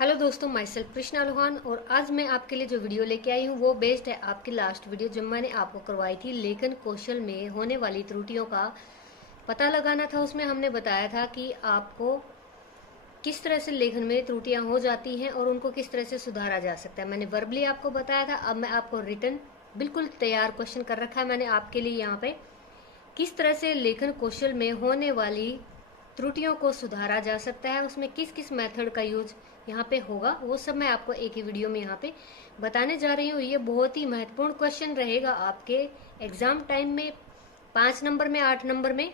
Hello दोस्तों, my self Krishna Lohan. और आज मैं आपके लिए जो वीडियो लेके आई हूँ वो बेस्ड है आपकी लास्ट वीडियो जो मैंने आपको करवाई थी लेखन कौशल में होने वाली त्रुटियों का पता लगाना था। उसमें हमने बताया था कि आपको किस तरह से लेखन में त्रुटियां हो जाती हैं और उनको किस तरह से सुधारा जा सकता है। मैंने वर्बली आपको बताया था, अब मैं आपको रिटर्न बिल्कुल तैयार क्वेश्चन कर रखा है मैंने आपके लिए यहाँ पे। किस तरह से लेखन कौशल में होने वाली त्रुटियों को सुधारा जा सकता है, उसमें किस किस मेथड का यूज यहाँ पे होगा, वो सब मैं आपको एक ही वीडियो में यहाँ पे बताने जा रही हूँ। ये बहुत ही महत्वपूर्ण क्वेश्चन रहेगा आपके एग्जाम टाइम में। 5 नंबर में, 8 नंबर में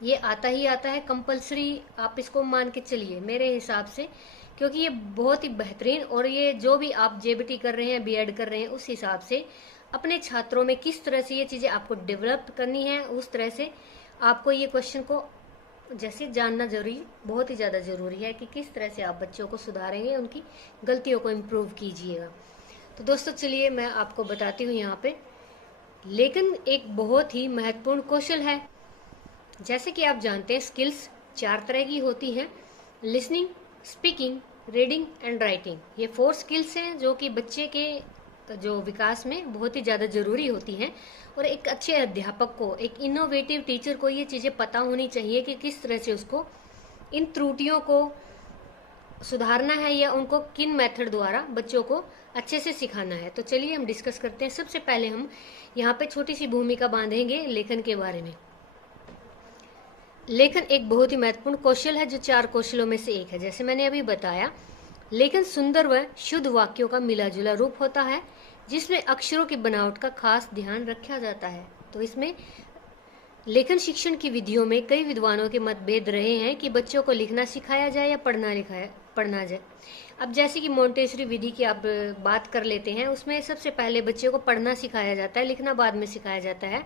ये आता ही आता है कंपलसरी, आप इसको मान के चलिए मेरे हिसाब से, क्योंकि ये बहुत ही बेहतरीन। और ये जो भी आप जेबीटी कर रहे हैं, बीएड कर रहे हैं, उस हिसाब से अपने छात्रों में किस तरह से ये चीजें आपको डेवलप करनी है, उस तरह से आपको ये क्वेश्चन को जैसे जानना जरूरी, बहुत ही ज़्यादा ज़रूरी है कि किस तरह से आप बच्चों को सुधारेंगे, उनकी गलतियों को इम्प्रूव कीजिएगा। तो दोस्तों चलिए मैं आपको बताती हूँ यहाँ पे। लेकिन एक बहुत ही महत्वपूर्ण कौशल है। जैसे कि आप जानते हैं स्किल्स 4 तरह की होती हैं: listening, speaking, reading and writing. ये 4 स्किल्स हैं जो कि बच्चे के जो विकास में बहुत ही ज़्यादा ज़रूरी होती हैं। और एक अच्छे अध्यापक को, एक इनोवेटिव टीचर को ये चीज़ें पता होनी चाहिए कि किस तरह से उसको इन त्रुटियों को सुधारना है या उनको किन मेथड द्वारा बच्चों को अच्छे से सिखाना है। तो चलिए हम डिस्कस करते हैं। सबसे पहले हम यहाँ पे छोटी सी भूमिका बांधेंगे लेखन के बारे में। लेखन एक बहुत ही महत्वपूर्ण कौशल है जो 4 कौशलों में से एक है। जैसे मैंने अभी बताया, लेखन सुंदर व शुद्ध वाक्यों का मिला जुला रूप होता है जिसमें अक्षरों की बनावट का खास ध्यान रखा जाता है। तो इसमें लेखन शिक्षण की विधियों में कई विद्वानों के मतभेद रहे हैं कि बच्चों को लिखना सिखाया जाए या पढ़ना जाए। अब जैसे कि मोंटेसरी विधि की आप बात कर लेते हैं, उसमें सबसे पहले बच्चों को पढ़ना सिखाया जाता है, लिखना बाद में सिखाया जाता है।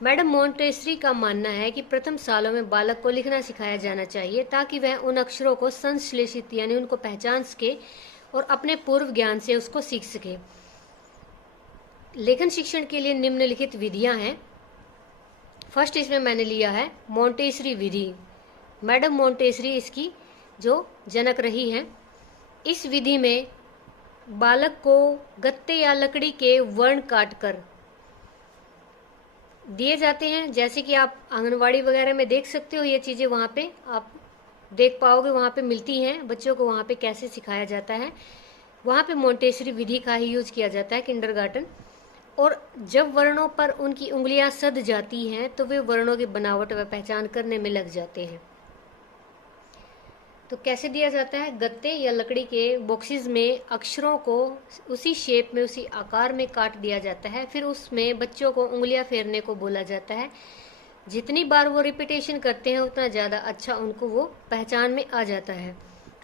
मैडम मोंटेसरी का मानना है कि प्रथम सालों में बालक को लिखना सिखाया जाना चाहिए ताकि वह उन अक्षरों को संश्लेषित यानी उनको पहचान सके और अपने पूर्व ज्ञान से उसको सीख सके। लेखन शिक्षण के लिए निम्नलिखित विधियां हैं। फर्स्ट इसमें मैंने लिया है मोंटेसरी विधि। मैडम मोंटेसरी इसकी जो जनक रही हैं। इस विधि में बालक को गत्ते या लकड़ी के वर्ण काटकर दिए जाते हैं। जैसे कि आप आंगनवाड़ी वगैरह में देख सकते हो, ये चीज़ें वहाँ पे आप देख पाओगे, वहाँ पे मिलती हैं। बच्चों को वहाँ पे कैसे सिखाया जाता है, वहाँ पे मोंटेसरी विधि का ही यूज किया जाता है, किंडरगार्टन। और जब वर्णों पर उनकी उंगलियां सध जाती हैं तो वे वर्णों की बनावट व पहचान करने में लग जाते हैं। तो कैसे दिया जाता है? गत्ते या लकड़ी के बॉक्सेस में अक्षरों को उसी शेप में, उसी आकार में काट दिया जाता है। फिर उसमें बच्चों को उंगलियां फेरने को बोला जाता है। जितनी बार वो रिपीटेशन करते हैं उतना ज़्यादा अच्छा उनको वो पहचान में आ जाता है।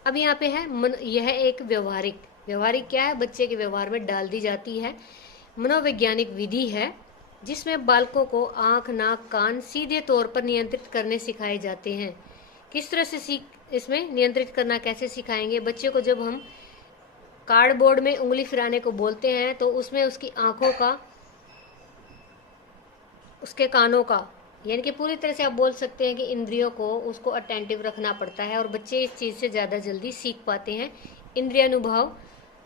अब यहाँ पे है यह एक व्यवहारिक क्या है? बच्चे के व्यवहार में डाल दी जाती है। मनोवैज्ञानिक विधि है जिसमें बालकों को आंख, नाक, कान सीधे तौर पर नियंत्रित करने सिखाए जाते हैं। किस तरह से इसमें नियंत्रित करना कैसे सिखाएंगे? बच्चे को जब हम कार्डबोर्ड में उंगली फिराने को बोलते हैं तो उसमें उसकी आंखों का, उसके कानों का, यानी कि पूरी तरह से आप बोल सकते हैं कि इंद्रियों को उसको अटेंटिव रखना पड़ता है और बच्चे इस चीज़ से ज़्यादा जल्दी सीख पाते हैं। इंद्रियानुभाव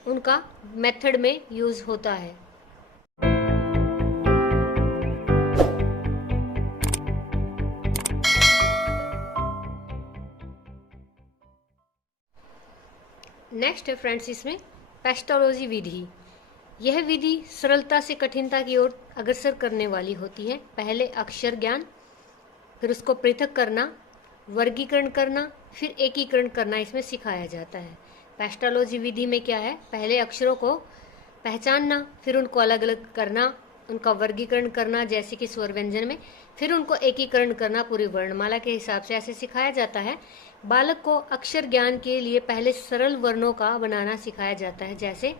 उनका मेथड में यूज होता है। नेक्स्ट है फ्रेंड्स इसमें पेस्टोलॉजी विधि। यह विधि सरलता से कठिनता की ओर अग्रसर करने वाली होती है। पहले अक्षर ज्ञान, फिर उसको पृथक करना, वर्गीकरण करना, फिर एकीकरण करना इसमें सिखाया जाता है। पेस्टोलॉजी विधि में क्या है? पहले अक्षरों को पहचानना, फिर उनको अलग अलग करना, उनका वर्गीकरण करना जैसे कि स्वर व्यंजन में, फिर उनको एकीकरण करना पूरी वर्णमाला के हिसाब से, ऐसे सिखाया जाता है। बालक को अक्षर ज्ञान के लिए पहले सरल वर्णों का बनाना सिखाया जाता है, जैसे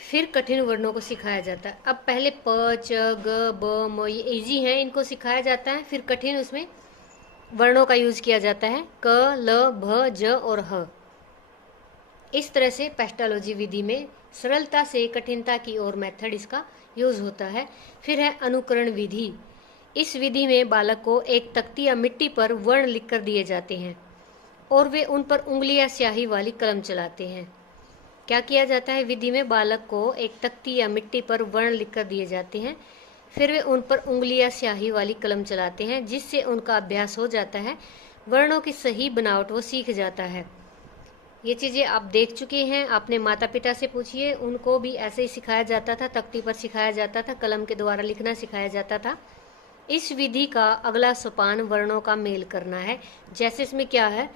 फिर कठिन वर्णों को सिखाया जाता है। अब पहले प, च, ग, ब, म, ये इजी हैं, इनको सिखाया जाता है। फिर कठिन उसमें वर्णों का यूज किया जाता है, क, ल, भ, ज और ह। इस तरह से पेस्टोलॉजी विधि में सरलता से कठिनता की ओर मेथड इसका यूज होता है। फिर है अनुकरण विधि। इस विधि में बालक को एक तख्ती या मिट्टी पर वर्ण लिखकर दिए जाते हैं। और वे उन पर उंगली या स्याही वाली कलम चलाते हैं। क्या किया जाता है? विधि में बालक को एक तख्ती या मिट्टी पर वर्ण लिखकर दिए जाते हैं, फिर वे उन पर उंगली या स्याही वाली कलम चलाते हैं, जिससे उनका अभ्यास हो जाता है। वर्णों की सही बनावट वो सीख जाता है। ये चीज़ें आप देख चुके हैं, अपने माता पिता से पूछिए, उनको भी ऐसे ही सिखाया जाता था, तख्ती पर सिखाया जाता था, कलम के द्वारा लिखना सिखाया जाता था। इस विधि का अगला सोपान वर्णों का मेल करना है। जैसे इसमें क्या है,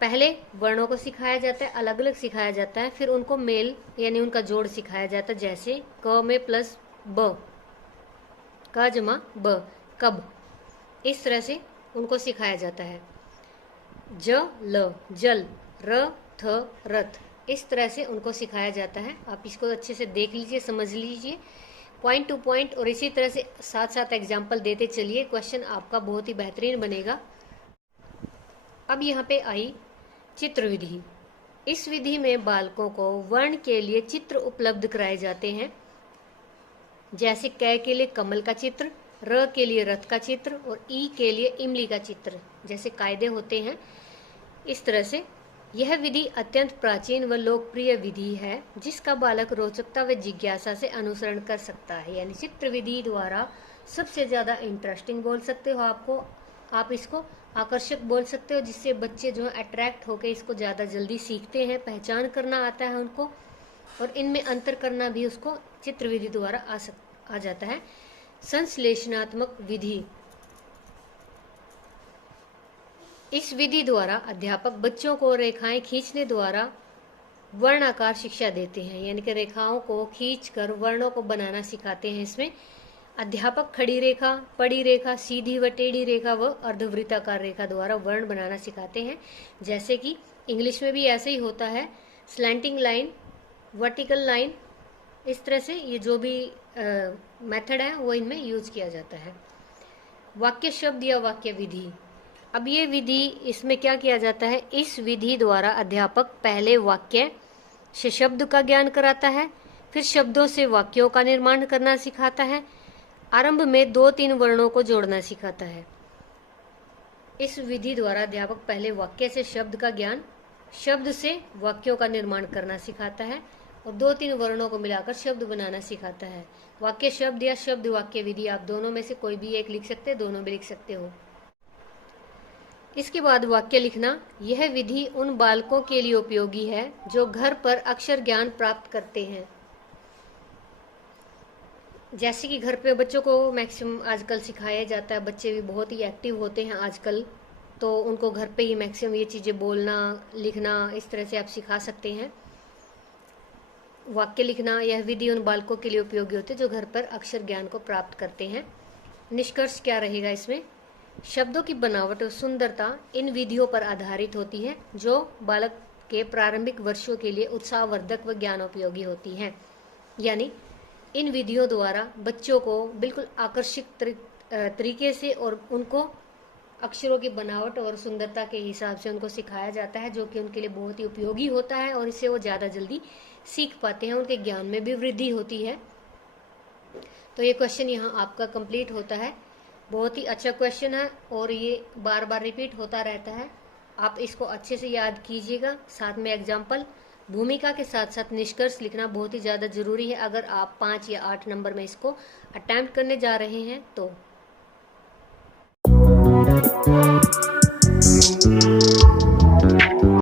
पहले वर्णों को सिखाया जाता है, अलग अलग सिखाया जाता है, फिर उनको मेल यानी उनका जोड़ सिखाया जाता है। जैसे क में प्लस ब, क जमा ब, कब, इस तरह से उनको सिखाया जाता है। ज ल, जल, र थ रथ, इस तरह से उनको सिखाया जाता है। आप इसको अच्छे से देख लीजिए, समझ लीजिए पॉइंट टू पॉइंट, और इसी तरह से साथ साथ एग्जाम्पल देते चलिए। क्वेश्चन आपका बहुत ही बेहतरीन बनेगा। अब यहाँ पे आई चित्र विधि। इस विधि में बालकों को वर्ण के लिए चित्र उपलब्ध कराए जाते हैं। जैसे क के लिए कमल का चित्र, र के लिए रथ का चित्र और ई के लिए इमली का चित्र, जैसे कायदे होते हैं। इस तरह से यह विधि अत्यंत प्राचीन व लोकप्रिय विधि है, जिसका बालक रोचकता व जिज्ञासा से अनुसरण कर सकता है। यानी चित्र विधि द्वारा सबसे ज़्यादा इंटरेस्टिंग बोल सकते हो आप इसको आकर्षक बोल सकते हो, जिससे बच्चे जो है अट्रैक्ट होकर इसको ज़्यादा जल्दी सीखते हैं, पहचान करना आता है उनको, और इनमें अंतर करना भी उसको चित्र विधि द्वारा आ जाता है। संश्लेषणात्मक विधि। इस विधि द्वारा अध्यापक बच्चों को रेखाएं खींचने द्वारा वर्णाकार शिक्षा देते हैं, यानी कि रेखाओं को खींचकर वर्णों को बनाना सिखाते हैं। इसमें अध्यापक खड़ी रेखा, पड़ी रेखा, सीधी व टेढ़ी रेखा व अर्धवृत्ताकार रेखा द्वारा वर्ण बनाना सिखाते हैं। जैसे कि इंग्लिश में भी ऐसे ही होता है, स्लैंटिंग लाइन, वर्टिकल लाइन, इस तरह से ये जो भी मेथड है वो इनमें यूज किया जाता है। वाक्य शब्द या वाक्य विधि। अब ये विधि, इसमें क्या किया जाता है, इस विधि द्वारा अध्यापक पहले वाक्य से शब्द का ज्ञान कराता है, फिर शब्दों से वाक्यों का निर्माण करना सिखाता है, आरंभ में 2-3 वर्णों को जोड़ना सिखाता है। इस विधि द्वारा अध्यापक पहले वाक्य से शब्द का ज्ञान, शब्द से वाक्यों का निर्माण करना सिखाता है और 2-3 वर्णों को मिलाकर शब्द बनाना सिखाता है। वाक्य शब्द या शब्द वाक्य विधि, आप दोनों में से कोई भी एक लिख सकते हैं, दोनों भी लिख सकते हो। इसके बाद वाक्य लिखना। यह विधि उन बालकों के लिए उपयोगी है जो घर पर अक्षर ज्ञान प्राप्त करते हैं। जैसे कि घर पे बच्चों को मैक्सिमम आजकल सिखाया जाता है, बच्चे भी बहुत ही एक्टिव होते हैं आजकल, तो उनको घर पे ही मैक्सिमम ये चीज़ें बोलना, लिखना, इस तरह से आप सिखा सकते हैं। वाक्य लिखना, यह विधि उन बालकों के लिए उपयोगी होती है जो घर पर अक्षर ज्ञान को प्राप्त करते हैं। निष्कर्ष क्या रहेगा इसमें? शब्दों की बनावट और सुंदरता इन विधियों पर आधारित होती है, जो बालक के प्रारंभिक वर्षों के लिए उत्साहवर्धक व ज्ञानोपयोगी होती हैं। यानी इन विधियों द्वारा बच्चों को बिल्कुल आकर्षक तरीके से और उनको अक्षरों की बनावट और सुंदरता के हिसाब से उनको सिखाया जाता है, जो कि उनके लिए बहुत ही उपयोगी होता है और इससे वो ज़्यादा जल्दी सीख पाते हैं, उनके ज्ञान में भी वृद्धि होती है। तो ये क्वेश्चन यहाँ आपका कंप्लीट होता है। बहुत ही अच्छा क्वेश्चन है और ये बार बार रिपीट होता रहता है। आप इसको अच्छे से याद कीजिएगा। साथ में एग्जाम्पल, भूमिका के साथ साथ निष्कर्ष लिखना बहुत ही ज़्यादा ज़रूरी है अगर आप 5 या 8 नंबर में इसको अटेम्प्ट करने जा रहे हैं तो।